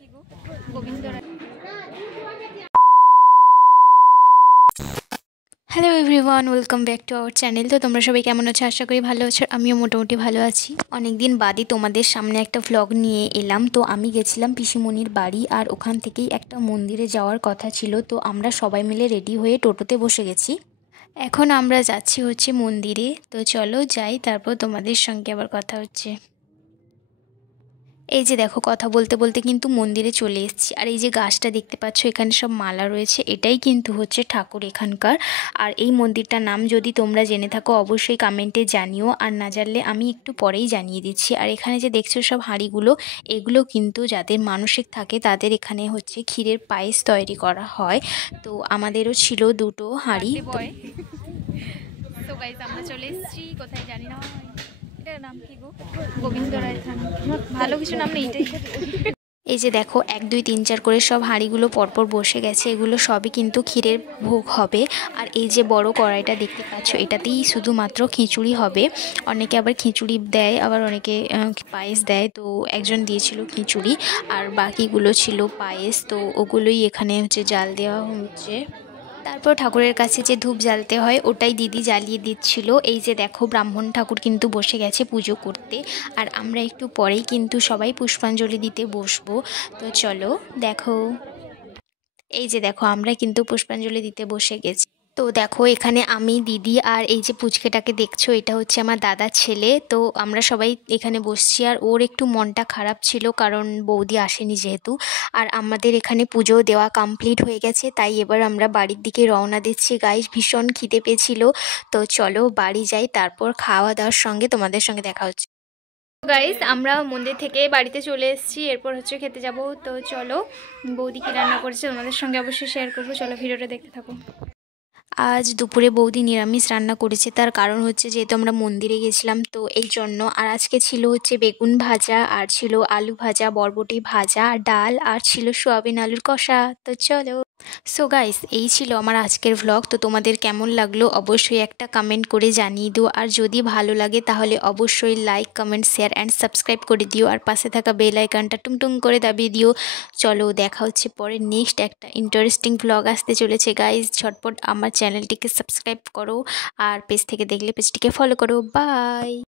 কি গো? Gobinda Ray. Hello everyone, welcome back to our channel. তো তোমরা সবাই কেমন আছো? আশা করি ভালো আছো। আমিও মোটামুটি ভালো আছি। অনেক দিন বাদই তোমাদের সামনে একটা ভ্লগ নিয়ে এলাম। তো আমি গেছিলাম পিসিমণির বাড়ি, আর ওখান থেকেই একটা মন্দিরে যাওয়ার কথা ছিল। তো আমরা সবাই মিলে রেডি হয়ে টোটোতে বসে গেছি। এখন আমরা যাচ্ছি হচ্ছে মন্দিরে। তো চলো যাই, তারপর তোমাদের সঙ্গে আবার কথা হচ্ছে। এই যে দেখো, কথা বলতে বলতে কিন্তু মন্দিরে চলে এসেছি। আর এই যে গাছটা দেখতে পাচ্ছ, এখানে সব মালা রয়েছে, এটাই কিন্তু হচ্ছে ঠাকুর এখানকার। আর এই মন্দিরটার নাম যদি তোমরা জেনে থাকো অবশ্যই কমেন্টে জানিও, আর না জানলে আমি একটু পরেই জানিয়ে দিচ্ছি। আর এখানে যে দেখছো সব হাঁড়িগুলো, এগুলো কিন্তু যাদের মানসিক থাকে তাদের এখানে হচ্ছে ক্ষীরের পায়েস তৈরি করা হয়। তো আমাদেরও ছিল দুটো হাঁড়ি। তো গাইস আমরা চলে এসেছি, কোথায় জানি না। এটার নাম কি গো? গোবিন্দ রায় থান। ভালো কিছু নাম নেই এটাই। এই যে দেখো 1 2 3 4 করে সব হাঁড়িগুলো পরপর বসে গেছে। এগুলো সবই কিন্তু ক্ষীরের ভোগ হবে। আর এই যে বড় কড়াইটা দেখতে পাচ্ছ, এটাতেই শুধুমাত্র খিচুড়ি হবে। অনেকে আবার খিচুড়ি দেয়, আবার অনেকে পায়েস দেয়। তো একজন দিয়েছিল খিচুড়ি, আর বাকিগুলো ছিল পায়েস। তো ওগুলোই এখানে হচ্ছে জাল দেওয়া হচ্ছে। তারপর ঠাকুরের কাছে যে ধূপ জ্বালতে হয় ওটাই দিদি জ্বালিয়ে দিচ্ছিল। এই যে দেখো ব্রাহ্মণ ঠাকুর কিন্তু বসে গেছে পুজো করতে। আর আমরা একটু পরেই কিন্তু সবাই পুষ্পাঞ্জলি দিতে বসবো। তো চলো দেখো, এই যে দেখো আমরা কিন্তু পুষ্পাঞ্জলি দিতে বসে গেছি। তো দেখো এখানে আমি, দিদি, আর এই যে পুচকেটাকে দেখছো, এটা হচ্ছে আমার দাদার ছেলে। তো আমরা সবাই এখানে বসছি। আর ওর একটু মনটা খারাপ ছিল, কারণ বৌদি আসেনি যেহেতু। আর আমাদের এখানে পুজো দেওয়া কমপ্লিট হয়ে গেছে, তাই এবার আমরা বাড়ির দিকে রওনা দিচ্ছি। গাইস ভীষণ খিদে পেয়েছিল। তো চলো বাড়ি যাই, তারপর খাওয়া দাওয়ার সঙ্গে তোমাদের সঙ্গে দেখা হচ্ছে। গাইস আমরা মন্দির থেকে বাড়িতে চলে এসেছি, এরপর হচ্ছে খেতে যাব। তো চলো, বৌদি কি রান্না করেছে তোমাদের সঙ্গে অবশ্যই শেয়ার করবো। চলো ভিডিওটা দেখতে থাকো। আজ দুপুরে বৌদি নিরামিষ রান্না করেছে, তার কারণ হচ্ছে যেহেতু আমরা মন্দিরে গেছিলাম তো এই জন্য। আর আজকে ছিল হচ্ছে বেগুন ভাজা, আর ছিল আলু ভাজা, বরবটি ভাজা, ডাল, আর ছিল সোয়াবিন আলুর কষা। তো চলো, সো গাইস এই ছিল আমার আজকের ভ্লগ। তো তোমাদের কেমন লাগলো অবশ্যই একটা কমেন্ট করে জানিয়ে দিও। আর যদি ভালো লাগে তাহলে অবশ্যই like, comment, share and subscribe করে দিও। আর পাশে থাকা বেল আইকনটা টুংটুং করে দাবিয়ে দিও। চলো দেখা হচ্ছে পরে নেক্সট একটা ইন্টারেস্টিং ভ্লগ আসতে চলেছে। গাইস ঝটপট আমার চ্যানেলটিকে সাবস্ক্রাইব করো, আর পেজ থেকে দেখলে পেজটিকে ফলো করো। বাই।